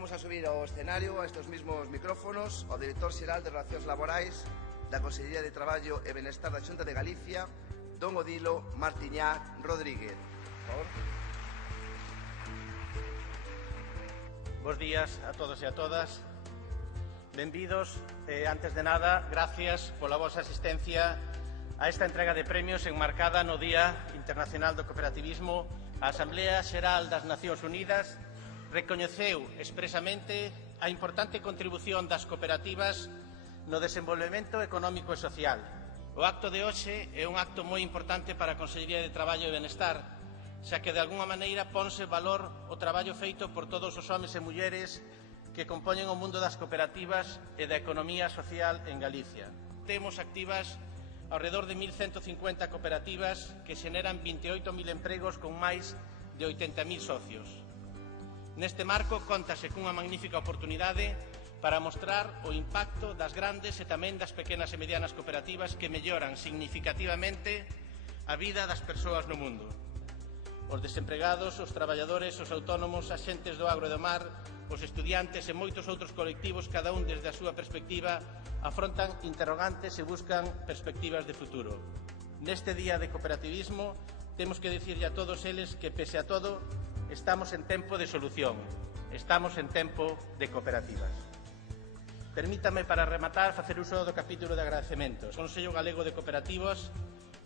Chamamos a subir ao escenario, a estes mesmos micrófonos, ao director xeral de Relacións Laborais da Consellería de Traballo e Benestar da Xunta de Galicia, don Odilo Martiñá Rodríguez. Por favor. Bos días a todos e a todas. Benvidos. Antes de nada, gracias pola vosa asistencia a esta entrega de premios enmarcada no Día Internacional do Cooperativismo. A Asamblea Xeral das Nacións Unidas recoñeceu expresamente a importante contribución das cooperativas no desenvolvemento económico e social. O acto de hoxe é un acto moi importante para a Consellería de Traballo e Benestar, xa que de alguna maneira ponse valor o traballo feito por todos os homes e mulleres que compoñen o mundo das cooperativas e da economía social en Galicia. Temos activas ao redor de 1.150 cooperativas que xeneran 28.000 empregos con máis de 80.000 socios. Neste marco, cóntase cunha magnífica oportunidade para mostrar o impacto das grandes e tamén das pequenas e medianas cooperativas que melloran significativamente a vida das persoas no mundo. Os desempregados, os traballadores, os autónomos, as xentes do agro e do mar, os estudiantes e moitos outros colectivos, cada un desde a súa perspectiva, afrontan interrogantes e buscan perspectivas de futuro. Neste día de cooperativismo, temos que dicirlle a todos eles que, pese a todo, estamos en tempo de solución, estamos en tempo de cooperativas. Permítame, para rematar, facer uso do capítulo de agradecementos. O Consello Galego de Cooperativas,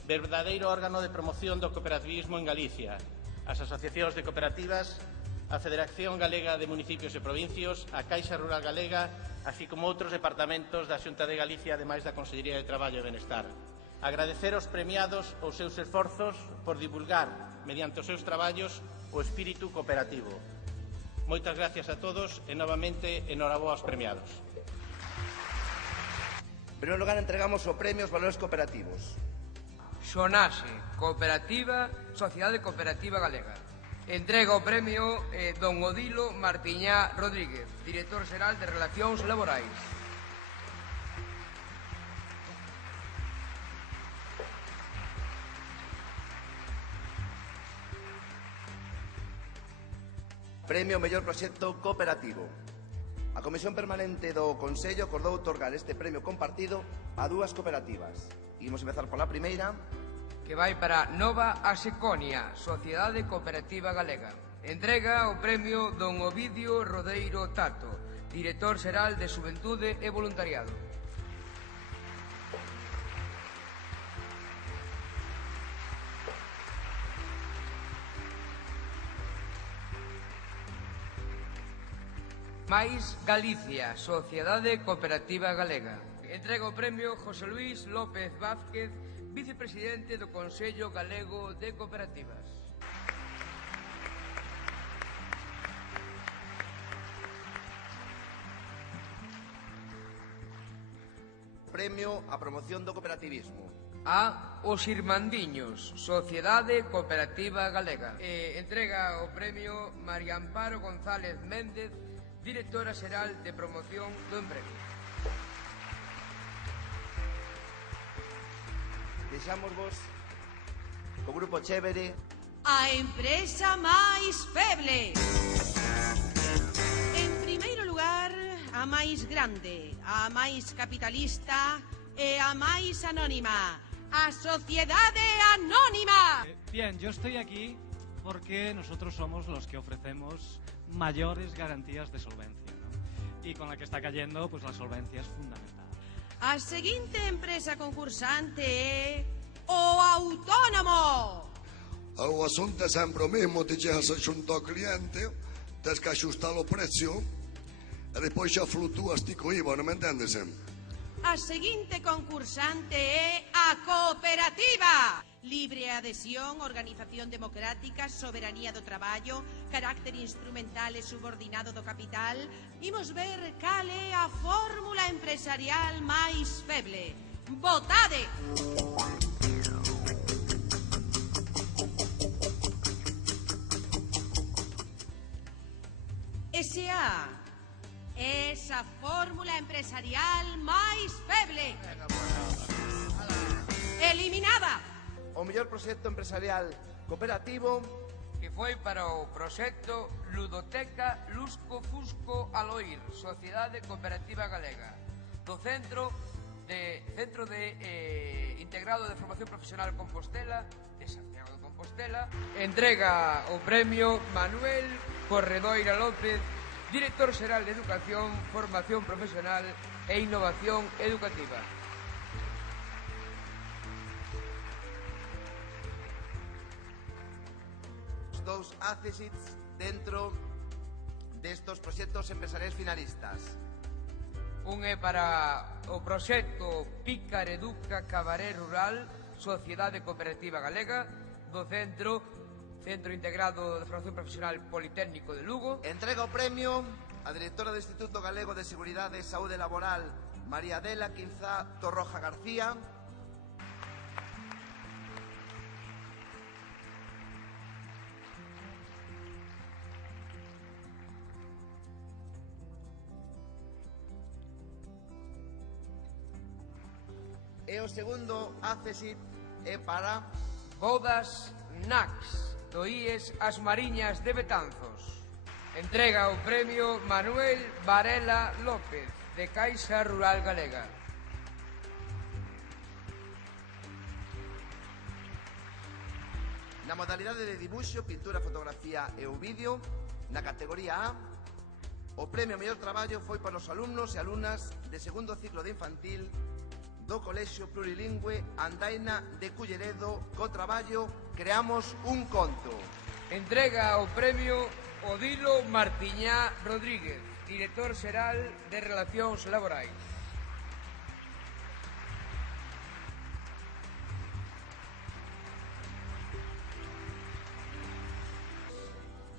verdadeiro órgano de promoción do cooperativismo en Galicia, as asociacións de cooperativas, a Federación Galega de Municipios e Provincios, a Caixa Rural Galega, así como outros departamentos da Xunta de Galicia, ademais da Consellería de Traballo e Benestar. Agradecer aos premiados os seus esforzos por divulgar, mediante os seus traballos, o espírito cooperativo. Moitas gracias a todos e, novamente, enhoraboa aos premiados. En primeiro lugar, entregamos o premio aos valores cooperativos. Xonase, Cooperativa, Sociedade Cooperativa Galega. Entrega o premio don Odilo Martiñá Rodríguez, director xeral de Relacións Laborais. Premio Mellor Proxecto Cooperativo. A Comisión Permanente do Consello acordou outorgar este premio compartido a dúas cooperativas. Imos empezar pola primeira, que vai para Nova Aseconia, Sociedade Cooperativa Galega. Entrega o premio don Ovidio Rodeiro Tato, director xeral de Xuventude e Voluntariado. Mais Galicia, Sociedade Cooperativa Galega. Entrega o premio José Luis López Vázquez, vicepresidente do Consello Galego de Cooperativas. Premio a promoción do cooperativismo. A Os Irmandiños, Sociedade Cooperativa Galega. Entrega o premio María Amparo González Méndez, directora xeral de promoción do emprego. Deixámosvos co Grupo Chévere. A empresa máis feble. En primeiro lugar, a máis grande, a máis capitalista e a máis anónima, a Sociedade Anónima. Bien, yo estoy aquí porque nosotros somos los que ofrecemos mayores garantías de solvencia, ¿no? Y con la que está cayendo, pues la solvencia es fundamental. A seguinte empresa concursante é o Autónomo. O asunto é sempre o mesmo, ti chegas xunto ao cliente, tens que axustar o precio e depois xa fluctúas ti co IVA, non me entendes? A seguinte concursante é a Cooperativa. Libre adhesión, organización democrática, soberanía do traballo, carácter instrumental e subordinado do capital. Imos ver cal é a fórmula empresarial máis feble. Votade! S.A. Esa fórmula empresarial máis feble. Eliminada. O mellor proxecto empresarial cooperativo. Que foi para o proxecto Ludoteca Lusco Fusco Aloir, Sociedade Cooperativa Galega, do Centro Integrado de Formación Profesional Compostela de Santiago de Compostela. Entrega o premio Manuel Corredoira López, Director Xeral de Educación, Formación Profesional e Innovación Educativa. Dous accessits dentro destos proxectos empresariais finalistas. Un é para o proxecto Pícar Educa Cabaré Rural, Sociedade Cooperativa Galega, do Centro Integrado de Formación Profesional Politécnico de Lugo. Entrega o premio a directora do Instituto Galego de Seguridade e Saúde Laboral, María Adela Quinzá Torroja García. E o segundo accessit é para Bodas NAX, do IES As Mariñas de Betanzos. Entrega o premio Manuel Varela López, de Caixa Rural Galega. na modalidade de dibuixo, pintura, fotografía e o vídeo, na categoría A, o premio mellor traballo foi para os alumnos e alumnas de segundo ciclo de infantil do Colexio Plurilingüe Andaina de Culleredo co traballo Creamos un conto. Entrega o premio Odilo Martiñá Rodríguez, Director Xeral de Relacións Laborais.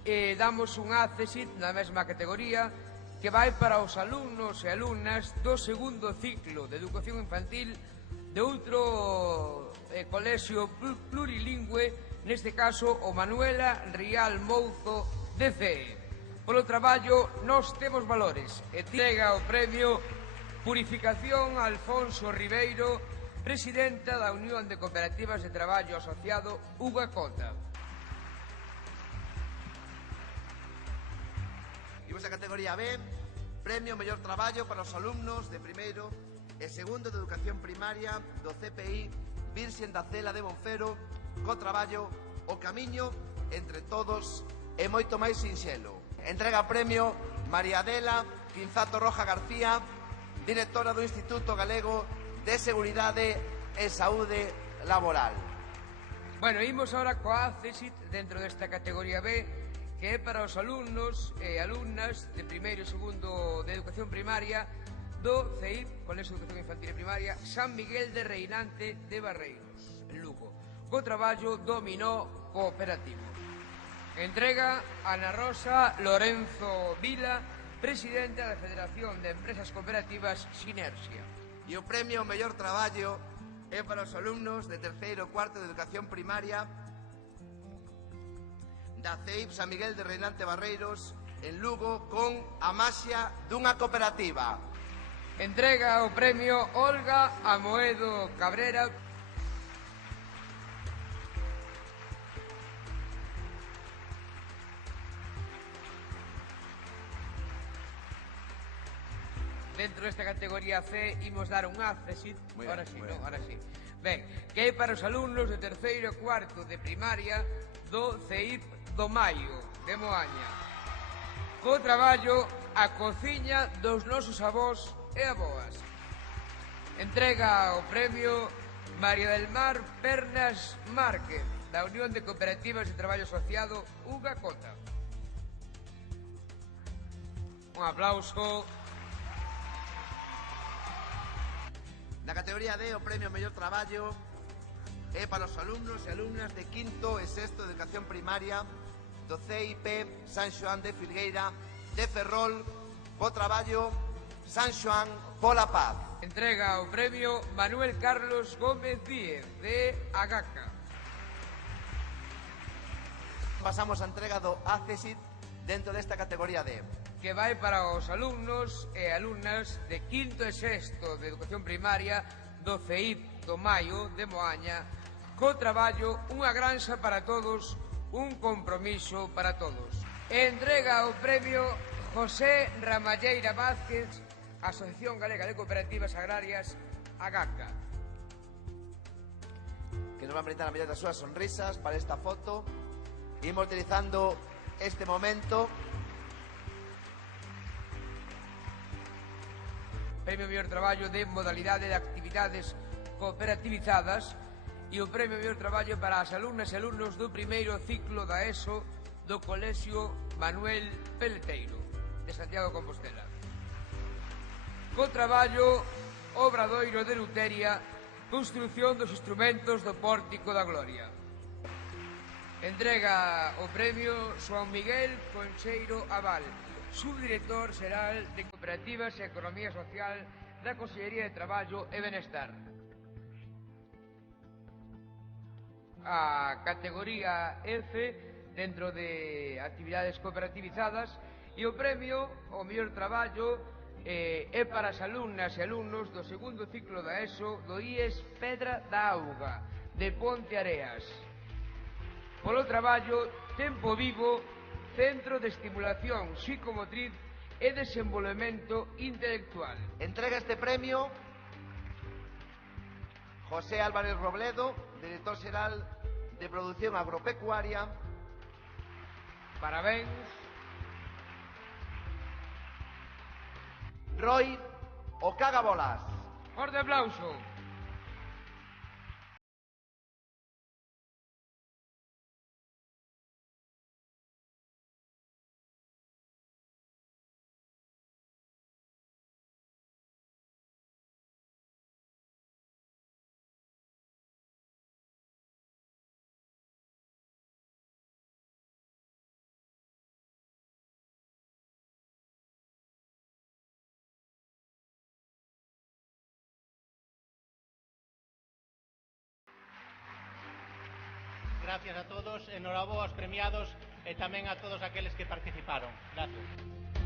E damos un accessit na mesma categoría que vai para os alumnos e alumnas do segundo ciclo de educación infantil de outro colexio plurilingüe, neste caso o Manuela Rial Mouzo de CE. Polo traballo Nós Temos Valores. Entrega o premio Purificación Alfonso Ribeiro, presidenta da Unión de Cooperativas de Traballo Asociado UGACOTA. Imos a categoría B, premio mellor traballo para os alumnos de primeiro e segundo de educación primaria do CPI Virxen da Cela de Monfero co traballo O Camiño entre todos e moito máis sinxelo. Entrega o premio María Adela Quinzá Torroja García, directora do Instituto Galego de Seguridade e Saúde Laboral. Bueno, imos ahora coa accessit dentro desta categoría B, que é para os alumnos e alumnas de primeiro e segundo de educación primaria do CEIP, Colexio de Educación Infantil e Primaria, San Miguel de Reinante de Barreiros, en Lugo, co traballo Dominó Cooperativo. Entrega Ana Rosa Lorenzo Vila, presidenta da Federación de Empresas Cooperativas Sinerxia. E o premio mellor traballo é para os alumnos de terceiro e cuarto de educación primaria da CEIP San Miguel de Reinante Barreiros en Lugo con A Maxia dunha cooperativa. Entrega o premio Olga Amoedo Cabrera, dentro desta categoría C imos dar un accessit. Ahora sí, no, ahora sí. Ben, que é para os alumnos de terceiro e cuarto de primaria do CEIP do Maio, de Moaña. Co traballo A Cociña dos Nosos Avós e Aboas. Entrega o premio María del Mar Pernas Márquez, da Unión de Cooperativas de Traballo Asociado UGACOTA. Un aplauso. Na categoría D, o premio mellor traballo é para os alumnos e alumnas de quinto e sexto de educación primaria do CIP San Xoán de Filgueira de Ferrol co traballo San Xoán pola Paz. Entrega o premio Manuel Carlos Gómez Díez de Agaca. Pasamos a entrega do accessit dentro desta categoría D, que vai para os alumnos e alumnas de quinto e sexto de educación primaria do CEIP do Maio de Moaña co traballo Unha granxa para todos un compromiso para todos. Entrega o premio José Ramalleira Vázquez, Asociación Galega de Cooperativas Agrarias, AGACA. Que nos van a brindar a medida das súas sonrisas para esta foto. Imos utilizando este momento. Premio Mellor Traballo de modalidade de actividades cooperativizadas e o Premio Mellor Traballo para as alumnas e alumnos do primeiro ciclo da ESO do Colexio Manuel Peleteiro de Santiago de Compostela. Co traballo Obradoiro de Luteria, construción dos instrumentos do Pórtico da Gloria. Entrega o premio João Miguel Concheiro Aval, subdirector xeral de Cooperativas e Economía Social da Consellería de Traballo e Benestar. A categoría F dentro de actividades cooperativizadas e o premio ao mellor traballo é para as alumnas e alumnos do segundo ciclo da ESO do IES Pedra da Auga de Ponte Areas. Polo traballo Tempo Vivo, Centro de Estimulación Psicomotriz e Desenvolvemento Intelectual. Entrega este premio José Álvarez Robledo, director xeral de Produción Agropecuaria. Parabéns. Roy o Cagabolas. Forte aplauso. Gracias a todos, enhoraboa aos premiados e tamén a todos aqueles que participaron. Gracias.